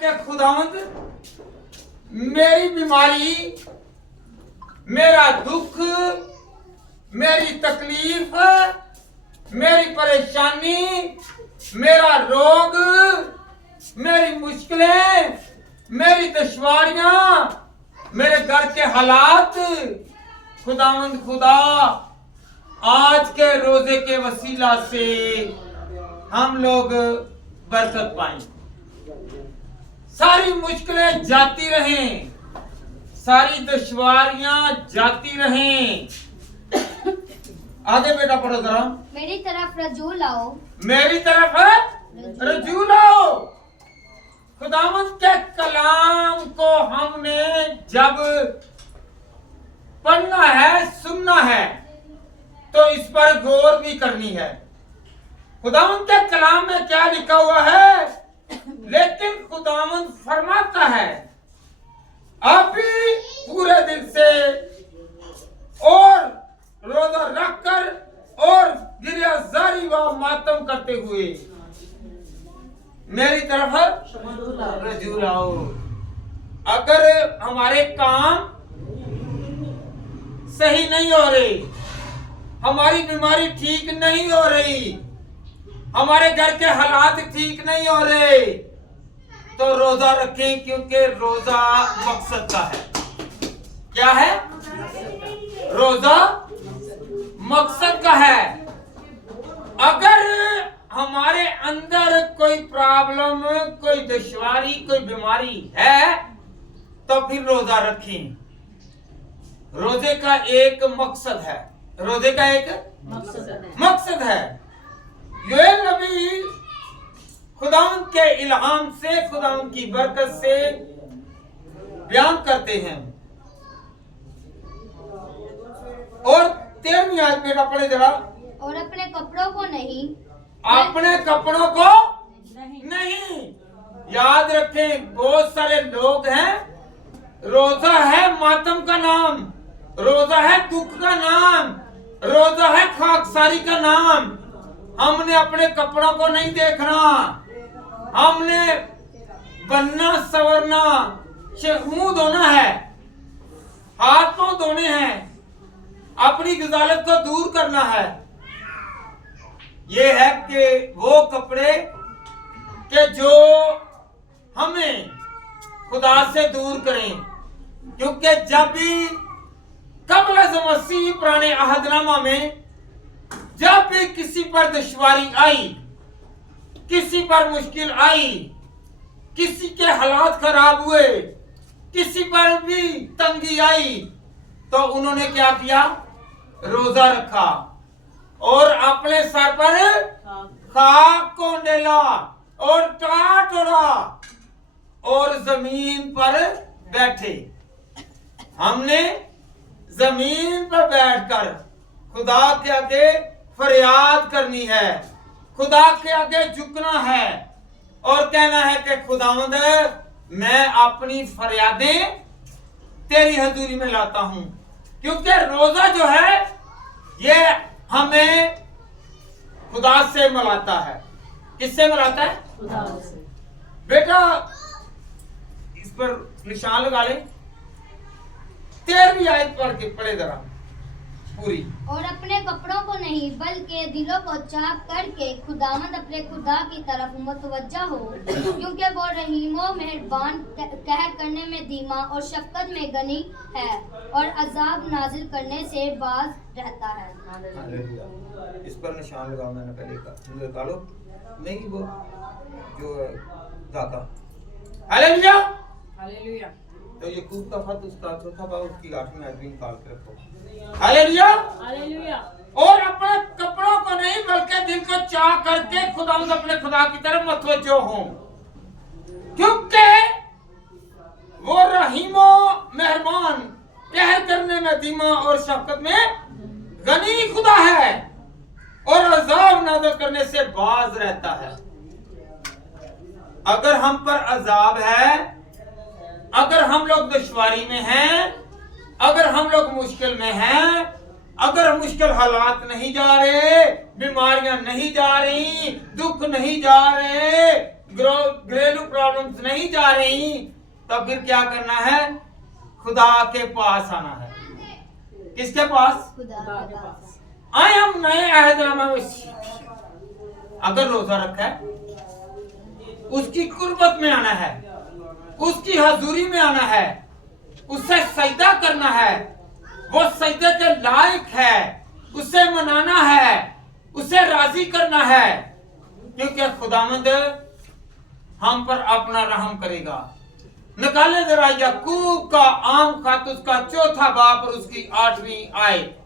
कि खुदावंद मेरी बीमारी, मेरा दुख, मेरी तकलीफ, मेरी परेशानी, मेरा रोग, मेरी मुश्किलें, मेरी दुश्वारियां, मेरे घर के हालात, खुदावंद खुदा आज के रोजे के वसीला से हम लोग बरकत पाएं, सारी मुश्किलें जाती रहें, सारी दुश्वारियां जाती रहें। आगे बेटा पढ़ो जरा। मेरी तरफ रजू लाओ, मेरी तरफ रजू लाओ। खुदावंद के कलाम को हमने जब पढ़ना है, सुनना है, तो इस पर गौर भी करनी है। खुदावंद के कलाम में क्या लिखा हुआ है, लेकिन खुदावंद फरमाता है आप भी पूरे दिल से और रोजा रखकर और गिरियाजारी व मातम करते हुए मेरी तरफ रजू लाओ। अगर हमारे काम सही नहीं हो रहे, हमारी बीमारी ठीक नहीं हो रही, हमारे घर के हालात ठीक नहीं हो रहे, तो रोजा रखें, क्योंकि रोजा मकसद का है। क्या है? रोजा मकसद का है। अगर हमारे अंदर कोई प्रॉब्लम, कोई दुश्वारी, कोई बीमारी है, तो फिर रोजा रखें। रोजे का एक मकसद है, रोजे का एक मकसद है। योएल नबी खुदावंद के इल्हाम से, खुदावंद की बरकत से बयान करते हैं। और 13वीं आयत बेटा पढ़े जरा। और अपने कपड़ों को नहीं, अपने कपड़ों को नहीं। याद रखें, बहुत सारे लोग हैं, रोजा है मातम का नाम, रोजा है दुख का नाम, रोजा है खाकसारी का नाम। हमने अपने कपड़ों को नहीं देखना, हमने बनना संवरना, मुंह धोना है, हाथ पांव धोने हैं, अपनी गुजालत को दूर करना है। ये है कि वो कपड़े के जो हमें खुदा से दूर करें, क्योंकि जब भी कबल मसीह पुराने अहदनामा में जब भी किसी पर दुश्वारी आई, किसी पर मुश्किल आई, किसी के हालात खराब हुए, किसी पर भी तंगी आई, तो उन्होंने क्या किया? रोजा रखा और अपने सर पर खाक को डाला और टाट ओढ़ा और जमीन पर बैठे। हमने जमीन पर बैठकर खुदा के आगे फरियाद करनी है, खुदा के आगे झुकना है और कहना है कि खुदावंद मैं अपनी फरियादें तेरी हजूरी में लाता हूं। क्योंकि रोजा जो है ये हमें खुदा से मिलाता है। किससे मिलाता है? खुदा से। बेटा इस पर निशान लगा ले। 13वीं आयत पढ़ के पढ़े जरा पूरी। और अपने कपड़ों को नहीं, बल्कि दिलों को चाक करके खुदावंद अपने खुदा की तरफ मुतवज्जा हो, क्योंकि वो रहीमो मेहरबान, कहर करने में धीमा और शफकत में गनी है और अजाब नाजिल करने से बाज रहता है। इस पर निशान लगाओ, मैंने पहले लगा लो। नहीं वो जो दाता। Hallelujah hallelujah. तो याकूब का खत उसका चौथा बाब उसकी 8वीं आयत में निकाल के रखो। Hallelujah hallelujah. और अपने कपड़ों को नहीं, बल्कि दिल को चाह करके खुदावंद अपने खुदा की तरफ मुतवज्जो हों, क्योंकि वो रहीमो मेहरबान, कहर करने में धीमा और शफकत में गनी खुदा है और अजाब नाज़िल करने से बाज रहता है। अगर हम पर अजाब है, अगर हम लोग दुश्वारी में हैं, अगर हम लोग मुश्किल में हैं, अगर मुश्किल हालात नहीं जा रहे, बीमारियां नहीं जा रही, दुख नहीं जा रहे, घरेलू प्रॉब्लम्स नहीं जा रही, तो फिर क्या करना है? खुदा के पास आना है। किसके पास? खुदा के पास। आए हम नए अहदनामा में अगर रोजा रखा है, उसकी कुर्बत में आना है, उसकी हजूरी में आना है, उससे सजदा करना है, वो सजदे के लायक है, उसे मनाना है, उसे राजी करना है, क्योंकि खुदावंद हम पर अपना रहम करेगा। निकाले जरा याकूब का आम खत, उसका 4था बाब और उसकी 8वीं आयत।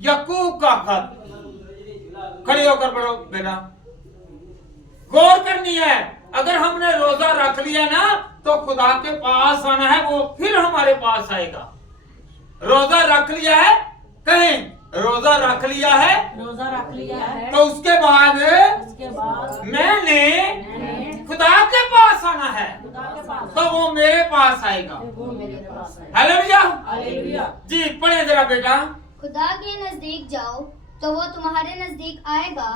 याकूब का खत, खड़े होकर पढ़ो बेटा, गौर करनी है। अगर हमने रोजा रख लिया ना, तो खुदा के पास आना है, वो फिर हमारे पास आएगा। रोजा रख लिया है, कहें रोजा रख लिया है, रोजा रख लिया है, तो उसके बाद मैंने खुदा के पास आना है, खुदा के पास, तो वो मेरे पास आएगा। वो मेरे पास है। हालेलुया। हालेलुया। जी पढ़े जरा बेटा। खुदा के नजदीक जाओ तो वो तुम्हारे नजदीक आएगा।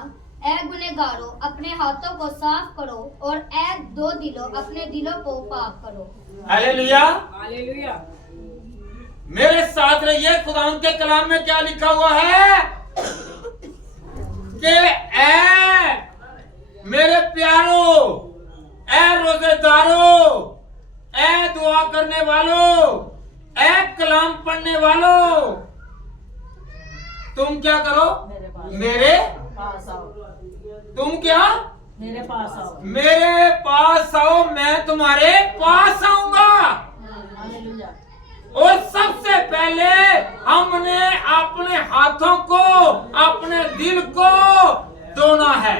ऐ गुनहगारों, अपने हाथों को साफ करो, और ऐ दो दिलों, अपने दिलों को पाक करो। हालेलुया। हालेलुया। मेरे साथ रहिए। खुदा के कलाम में क्या लिखा हुआ है कि ऐ मेरे प्यारों, ऐ रोजेदारों, ऐ दुआ करने वालों, ऐ कलाम पढ़ने वालों, तुम क्या करो? मेरे पास आओ, तुम क्या? मेरे पास आओ। मेरे पास आओ, मैं तुम्हारे पास आऊंगा। हालेलुया। और सबसे पहले हमने अपने हाथों को, अपने दिल को धोना है।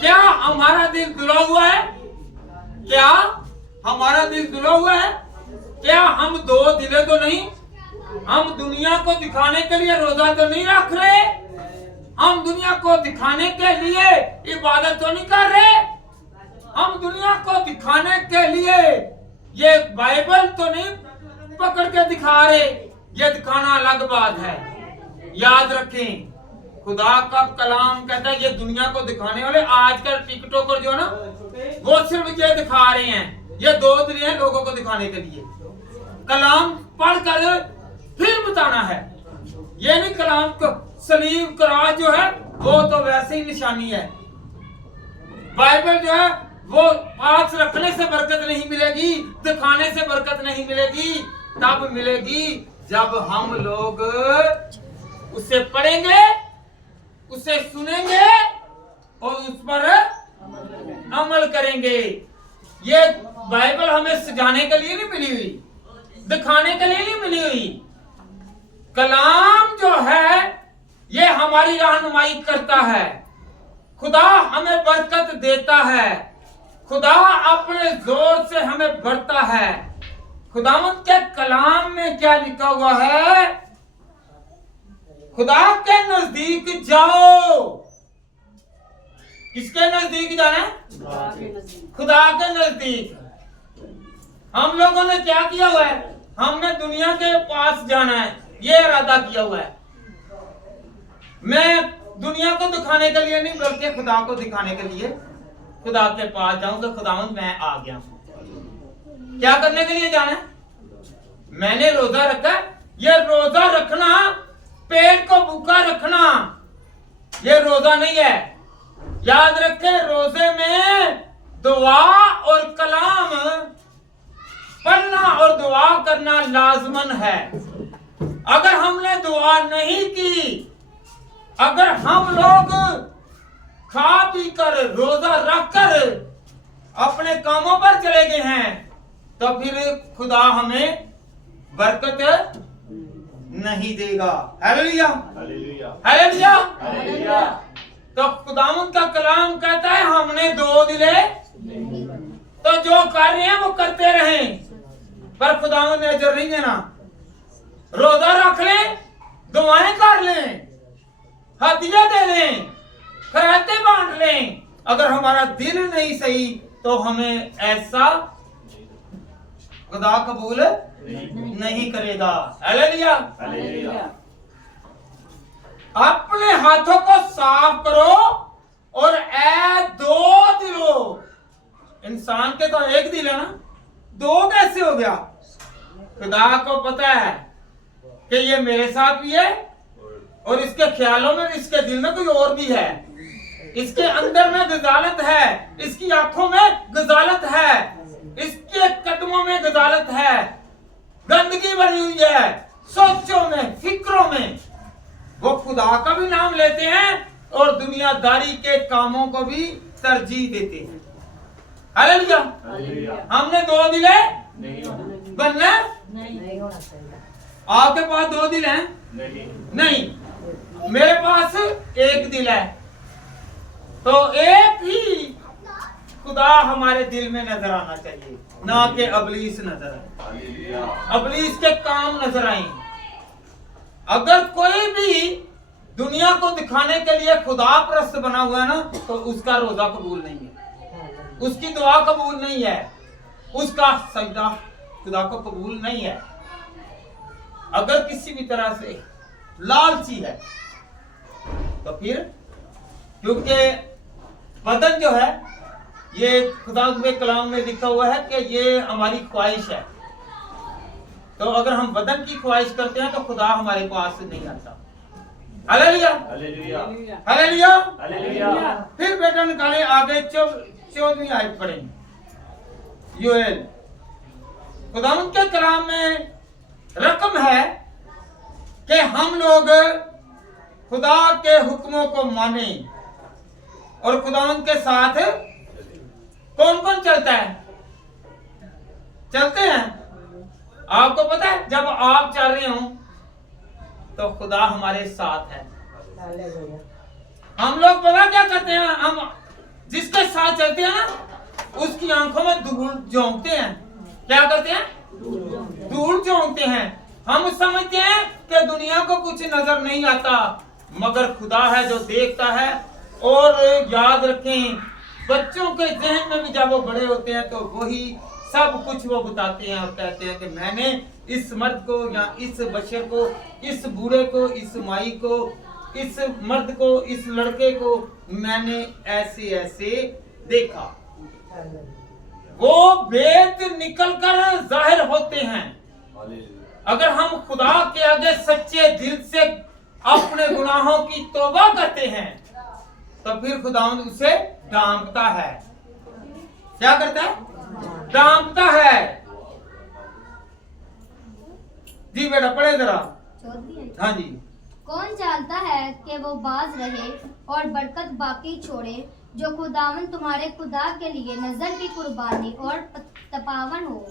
क्या हमारा दिल धुला हुआ है? क्या हमारा दिल धुला हुआ है? क्या हम दो दिले तो नहीं? हम दुनिया को दिखाने के लिए रोजा तो नहीं रख रहे? हम दुनिया को दिखाने के लिए इबादत तो नहीं कर रहे? हम दुनिया को दिखाने के लिए ये बाइबल तो नहीं पकड़ के दिखा रहे? ये दिखाना अलग बात है। याद रखें, खुदा का कलाम कहता है ये दुनिया को दिखाने वाले आजकल टिकटॉकर जो है ना, वो सिर्फ ये दिखा रहे हैं, ये दो दिन हैं लोगों को दिखाने के लिए। कलाम पढ़कर फिर बताना है। ये नहीं कलाम को सलीब कराज जो है वो तो वैसे ही निशानी है। बाइबल जो है वो पास रखने से बरकत नहीं मिलेगी, दिखाने से बरकत नहीं मिलेगी। तब मिलेगी जब हम लोग उसे पढ़ेंगे, उसे सुनेंगे और उस पर अमल करेंगे। ये बाइबल हमें सजाने के लिए नहीं मिली हुई, दिखाने के लिए नहीं मिली हुई। कलाम जो है ये हमारी रहनुमाई करता है। खुदा हमें बरकत देता है। खुदा अपने जोर से हमें भरता है। खुदावंद के कलाम में क्या लिखा हुआ है? खुदा के नजदीक जाओ। किसके नजदीक जाना है? खुदा के नजदीक। हम लोगों ने क्या किया हुआ है? हमने दुनिया के पास जाना है, ये इरादा किया हुआ है। मैं दुनिया को दिखाने के लिए नहीं, बल्कि खुदा को दिखाने के लिए खुदा के पास जाऊंगा। खुदावंद मैं आ गया हूं। क्या करने के लिए जाना है? मैंने रोजा रखा। ये रोजा रखना, पेट को भूखा रखना, ये रोजा नहीं है। याद रखें, रोजे में दुआ और कलाम पढ़ना और दुआ करना लाजमन है। अगर हमने दुआ नहीं की, अगर हम लोग खा पी कर रोजा रखकर अपने कामों पर चले गए हैं, तो फिर खुदा हमें बरकत नहीं देगा। Hallelujah, hallelujah, hallelujah. तो खुदावंद का कलाम कहता है हमने दो दिले, तो जो कर रहे हैं वो करते रहें, पर खुदावंद ने अजर नहीं देना। रोजा रख लें, दुआएं कर लें, हदिया दे लें, खैरातें बांट लें, अगर हमारा दिल नहीं सही तो हमें ऐसा खुदा कबूल नहीं करेगा। Hallelujah, hallelujah. अपने हाथों को साफ करो और ए दो दिलों, इंसान के तो एक दिल है ना, दो कैसे हो गया? खुदा को पता है कि ये मेरे साथ भी है और इसके ख्यालों में, इसके दिल में कोई और भी है, इसके अंदर में गजालत है, इसकी आंखों में गजालत है, इसके कदमों में गजालत है, गंदगी भरी हुई है सोचों में, फिक्रों में। वो खुदा का भी नाम लेते हैं और दुनियादारी के कामों को भी तरजीह देते हैं। हालेलुया। हमने दो दिल है बनना? नहीं होना चाहिए। आपके पास दो दिल हैं? नहीं, मेरे पास एक दिल है। तो एक ही खुदा हमारे दिल में नजर आना चाहिए, ना कि अबलीस नजर आए, अबलीस के काम नजर आए। अगर कोई भी दुनिया को दिखाने के लिए खुदा परस्त बना हुआ है ना, तो उसका रोजा कबूल नहीं है, उसकी दुआ कबूल नहीं है, उसका सजदा खुदा को कबूल नहीं है। अगर किसी भी तरह से लालची है तो फिर, क्योंकि बदन जो है, ये खुदा के कलाम में लिखा हुआ है कि ये हमारी ख्वाहिश है। तो अगर हम बदन की ख्वाहिश करते हैं तो खुदा हमारे पास नहीं आता। Hallelujah, hallelujah. हालेलुया। हालेलुया। फिर बेटा निकाले आगे 14वीं आयत पढ़ेंगे। योएल, खुदावंद के कलाम में रकम है कि हम लोग खुदा के हुक्मों को माने और खुदावंद के साथ कौन कौन चलता है? चलते हैं। आपको पता है, जब आप चल रहे हो तो खुदा हमारे साथ है। हालेलुया। हम लोग पता क्या करते हैं? हम जिसके साथ चलते हैं ना, उसकी आंखों में धूल झोंकते हैं। क्या करते हैं? धूल झोंकते हैं। हम समझते हैं कि दुनिया को कुछ नजर नहीं आता, मगर खुदा है जो देखता है। और याद रखें, बच्चों के जहन में भी जब वो बड़े होते हैं तो वही सब कुछ वो बताते हैं और कहते हैं कि मैंने इस मर्द को या इस बशर को, इस बूढ़े को, इस माई को, इस मर्द को, इस लड़के को मैंने ऐसे ऐसे देखा। वो भेद निकल कर जाहिर होते हैं। अगर हम खुदा के आगे सच्चे दिल से अपने गुनाहों की तौबा करते हैं तो फिर खुदावंद उसे डांटता है। क्या करता है? डांटता है। जी बेटा पढ़े जरा। 14वीं आयत। हाँ जी। कौन चाहता है कि वो बाज रहे और बरकत बाकी छोड़े, जो खुदावन तुम्हारे खुदा के लिए नजर की कुर्बानी और तपावन हो।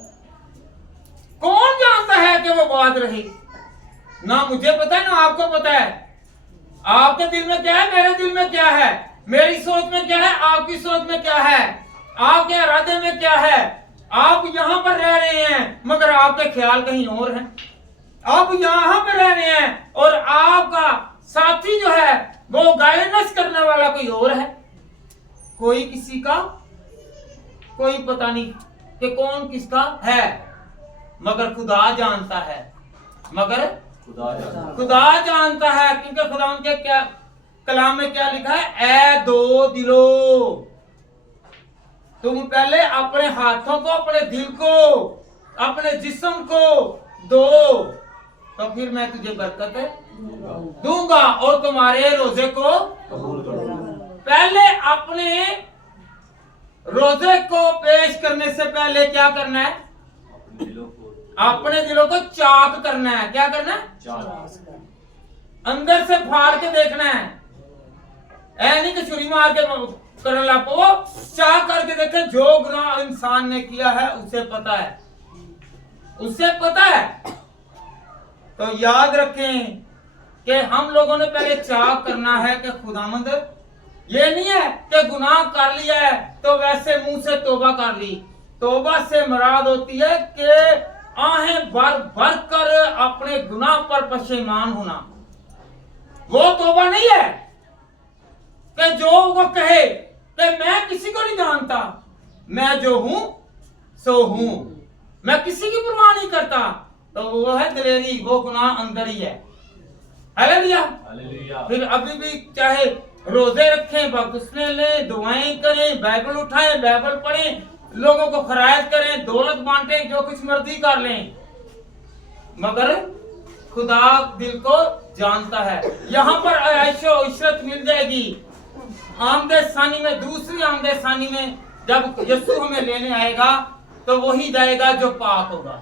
कौन जानता है कि वो बात रही? ना मुझे पता है ना आपको पता है। आपके दिल में क्या है, मेरे दिल में क्या है, मेरी सोच में क्या है, आपकी सोच में क्या है, आपके इरादे में क्या है। आप यहाँ पर रह रहे हैं मगर आपके ख्याल कहीं और हैं। आप यहाँ पर रह रहे हैं और आपका साथी जो है वो गायनस करने वाला कोई और है। कोई किसी का कोई पता नहीं कि कौन किसका है, मगर खुदा जानता है। मगर खुदा जानता है, क्योंकि खुदा उनके क्या कलाम में क्या लिखा है? ए दो दिलों, तुम पहले अपने हाथों को, अपने दिल को, अपने जिस्म को दो, तो फिर मैं तुझे बरकत दूंगा और तुम्हारे रोजे को पहले अपने रोजे को पेश करने से पहले क्या करना है? अपने दिलों को चाक करना है। क्या करना है? अंदर से फाड़ के देखना है। ऐ नहीं कि छुरी मार के करने लग पो, चाक करके देखे। जो गुनाह इंसान ने किया है उसे पता है, उसे पता है। तो याद रखें कि हम लोगों ने पहले चाक करना है कि खुदावंद, ये नहीं है कि गुनाह कर लिया है तो वैसे मुंह से तौबा कर ली। तौबा से मुराद होती है कि आहें भर भर कर अपने गुनाह पर पशेमान होना। वो तौबा नहीं है कि जो वो कहे कि मैं किसी को नहीं जानता, मैं जो हूं सो हूं, मैं किसी की परवाह नहीं करता। तो वो है दिलेरी, वो गुनाह अंदर ही है। हालेलुया। फिर अभी भी चाहे रोजे रखें, बपतिस्मे लें, दुआएं करें, बाइबल उठाएं, बाइबल पढ़ें, लोगों को खरायत करें, दौलत बांटें, जो कुछ मर्जी कर लें, मगर खुदा दिल को जानता है। यहाँ पर ऐशो इशरत मिल जाएगी आमदे सानी में, दूसरी आमदे सानी में जब यीशु हमें लेने आएगा तो वही जाएगा जो पाक होगा।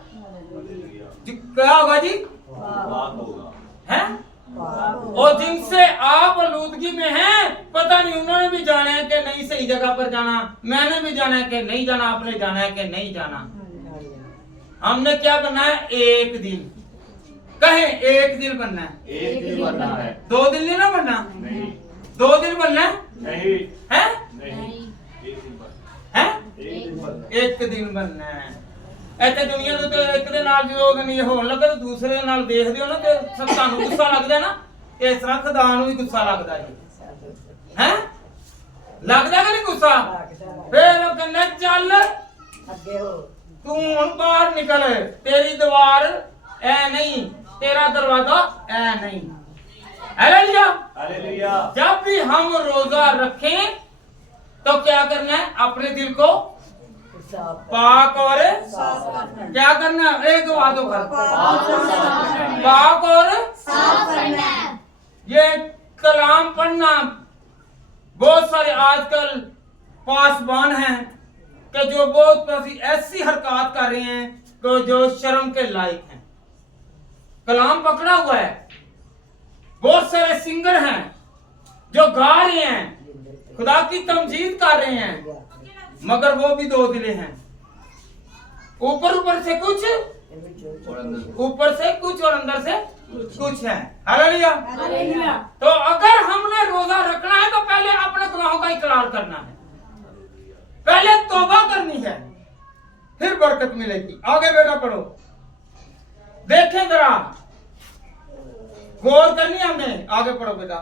क्या होगा जी? हैं? और जिनसे आप आलूदगी में हैं, पता नहीं उन्होंने भी जाना है कि नहीं सही जगह पर जाना, मैंने भी जाना है कि नहीं जाना, आपने जाना है कि नहीं जाना। हमने क्या बनना है? एक दिन। कहें एक दिन बनना है। एक दिन बनना है। 2 दिन नहीं ना बनना? नहीं 2 दिन बनना है? नहीं हैं? नहीं एक दिन बनना हैं? एक दिन बनना एक दिन बनना है। ਇੱਥੇ ਦੁਨੀਆ ਦੇ ਤੇ ਇੱਕ ਦੇ ਨਾਲ ਜਦੋਂ ਨਹੀਂ ਹੋਣ ਲੱਗਾ ਤਾਂ ਦੂਸਰੇ ਦੇ ਨਾਲ ਦੇਖਦੇ ਹੋ ਨਾ ਕਿ ਤੁਹਾਨੂੰ ਗੁੱਸਾ ਲੱਗਦਾ ਨਾ, ਇਸ ਤਰ੍ਹਾਂ ਖੁਦਾ ਨੂੰ ਵੀ ਗੁੱਸਾ ਲੱਗਦਾ ਜੀ। ਹੈ ਲੱਗਦਾ ਕਿ ਨਹੀਂ ਗੁੱਸਾ? ਫੇਰ ਉਹ ਕਹਿੰਦਾ ਚੱਲ ਅੱਗੇ ਹੋ ਤੂੰ ਹੁਣ ਬਾਹਰ ਨਿਕਲ, ਤੇਰੀ ਦੀਵਾਰ ਐ ਨਹੀਂ, तेरा दरवाजा ऐ नहीं। Hallelujah hallelujah. जब भी हम रोजा रखें तो क्या करना है? अपने दिल को पाक और क्या करना है? एक बातों का पाक और साफ करना है। ये कलाम पढ़ना, बहुत सारे आजकल पासबान हैं कि जो बहुत ऐसी हरकत कर रहे हैं कि जो शर्म के लायक हैं। कलाम पकड़ा हुआ है, बहुत सारे सिंगर हैं जो गा रहे हैं, खुदा की तमजीद कर रहे हैं, मगर वो भी दो दिले हैं। ऊपर ऊपर से कुछ, ऊपर से कुछ और अंदर से कुछ है। हालेलुया। तो अगर हमने रोजा रखना है तो पहले अपने गुनाहों का इकरार करना है, पहले तौबा करनी है, फिर बरकत मिलेगी। आगे बेटा पढ़ो, देखें जरा, गौर करनी हमने। आगे पढ़ो बेटा।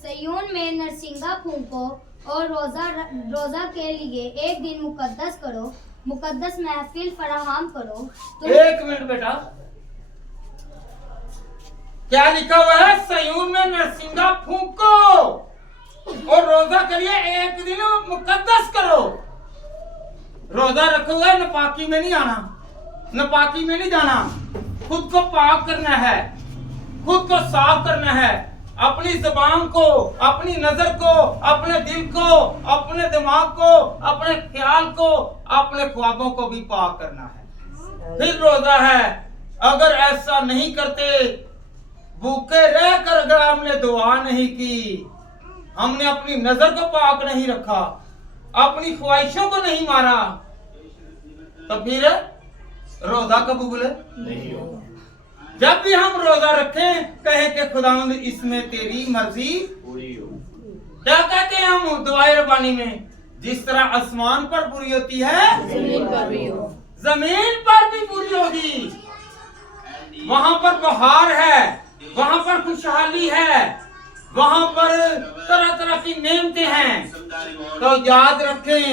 सयून में नरसिंगा फूंको और रोजा के लिए एक दिन मुकद्दस करो, मुकद्दस महफिल फराहम करो। एक मिनट बेटा, क्या लिखा हुआ है? सयून में नरसिंगा फूंको और रोजा के लिए एक दिन मुकद्दस करो। रोजा रखोगे, नापाकी में नहीं आना, नापाकी में नहीं जाना, खुद को पाक करना है, खुद को साफ करना है, अपनी जुबान को, अपनी नजर को, अपने दिल को, अपने दिमाग को, अपने ख्याल को, अपने ख्वाबों को भी पाक करना है, फिर रोजा है। अगर ऐसा नहीं करते, भूखे रहकर अगर हमने दुआ नहीं की, हमने अपनी नजर को पाक नहीं रखा, अपनी ख्वाहिशों को नहीं मारा, तो फिर रोजा कबूल नहीं होगा। जब भी हम रोजा रखें, कहे कि खुदावंद इसमें तेरी मर्जी पूरी हो। क्या कहते हैं हम दुआए रबानी में? जिस तरह आसमान पर पूरी होती है, जमीन पर भी हो, जमीन पर भी पूरी होगी। वहां पर बहार है, वहां पर खुशहाली है, वहां पर तरह तरह की नेमतें हैं। तो याद रखें,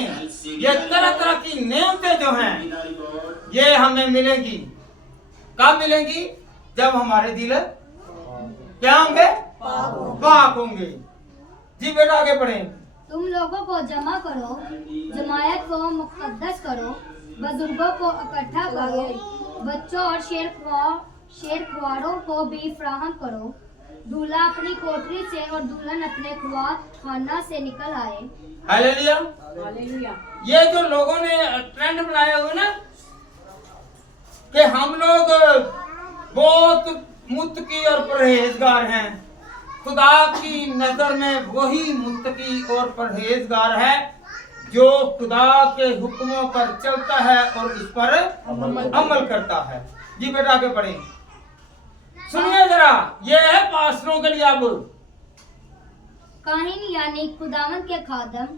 ये तरह तरह की नेमतें जो हैं ये हमें मिलेंगी। कब मिलेंगी? जब हमारे दिल क्या होंगे? पाक होंगे। जी बेटा आगे बढ़ें। तुम लोगों को जमा करो, जमायत को मुकद्दस करो, बुजुर्गों को इकट्ठा करो, बच्चों और शेरख्वारों को भी फराहम करो। दूल्हा अपनी कोठरी से और दुल्हन अपने खाना से निकल आए। हालेलुया। हालेलुया। ये जो लोगों ने ट्रेंड बनाया हुआ ना कि हम लोग बहुत मुत्तकी और परहेजगार हैं, खुदा की नजर में वही मुत्तकी और परहेजगार है जो खुदा के हुक्मों पर चलता है और उस पर अमल करता है। जी बेटा आगे बढ़े, सुनिए जरा, ये है पास्टरों के लिए। अब काहिन यानी खुदावंद के खादम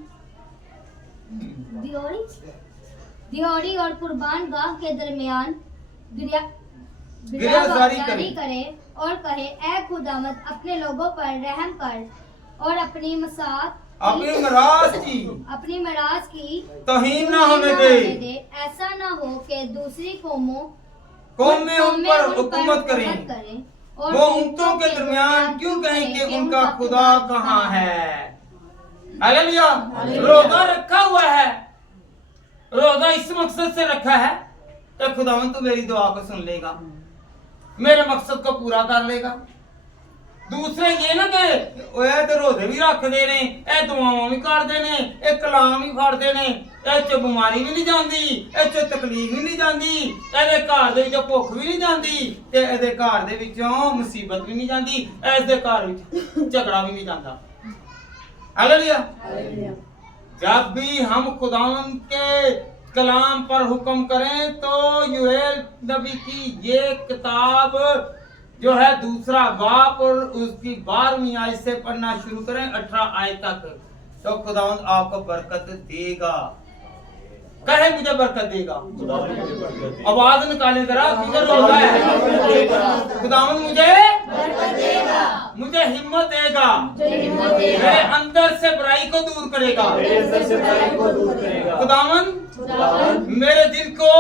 दियोरी और कुर्बान गाह के दरमियान गिरफ्तारी करे और कहे, ऐ खुदावंद अपने लोगों पर रहम कर और अपनी मराज की तौहीन ना होने दे। ऐसा ना हो कि दूसरी कौम में उन पर हुकूमत करें। और वो ऊँटों के दरमियान क्यों कहें कि उनका खुदा कहाँ है। हालेलुया। रोजा रखा हुआ है, रोजा इस मकसद से रखा है कि खुदावन तू मेरी दुआ को सुन लेगा, मेरे मकसद को पूरा कर लेगा। दूसरे ये ना कि ओए ते रोजे भी रख देने, ए दुआवां भी कर देने, ए कलाम भी फड़ देने, ए च बीमारी भी नहीं जांदी, ए च तकलीफ भी नहीं जांदी, एदे घर दे विचों भुख भी नहीं जांदी, ते एदे घर दे विचों मुसीबत भी नहीं जांदी, एस दे घर विच झगड़ा भी नहीं जांदा। हालेलुया। जब भी हम खुदावन के कलाम पर हुक्म करें तो यूएल नबी की ये किताब जो है दूसरा बाप और उसकी 12वीं आयत से पढ़ना शुरू करें 18 आयत तक, तो खुदावंद आपको बरकत देगा। कहे मुझे बरकत देगा। आवाज निकाले जरा, फिकर रोजा है। खुदावंद मुझे मुझे हिम्मत देगा, मेरे अंदर से बुराई को दूर करेगा। खुदावंद मेरे दिल को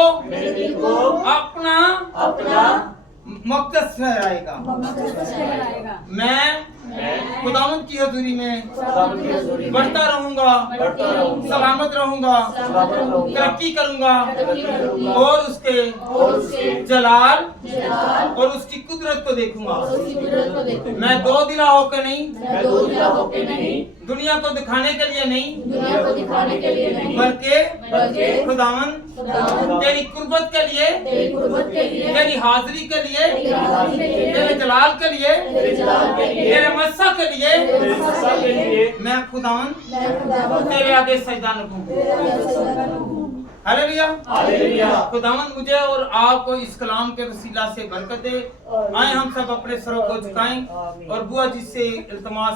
अपना मकसद ठहराएगा। मैं खुदावंद की हजूरी में बढ़ता रहूंगा, सलामत रहूंगा, तरक्की करूंगा और उसके जलाल और उसकी कुदरत को देखूंगा। मैं दो दिला होकर नहीं, दुनिया को दिखाने के लिए नहीं, बल्कि खुदावंद तेरी कुर्बत के लिए, तेरी हाजिरी के लिए, तेरे जलाल के लिए, तेरे मस्सा के लिए मैं खुदावंद तेरे आगे सजदा नकूं। हालेलुया। खुदावंद मुझे और आपको इस कलाम के वसीला से बरकत दे। आए हम सब अपने सरों को झुकाएं और बुआ जी से इल्तिमास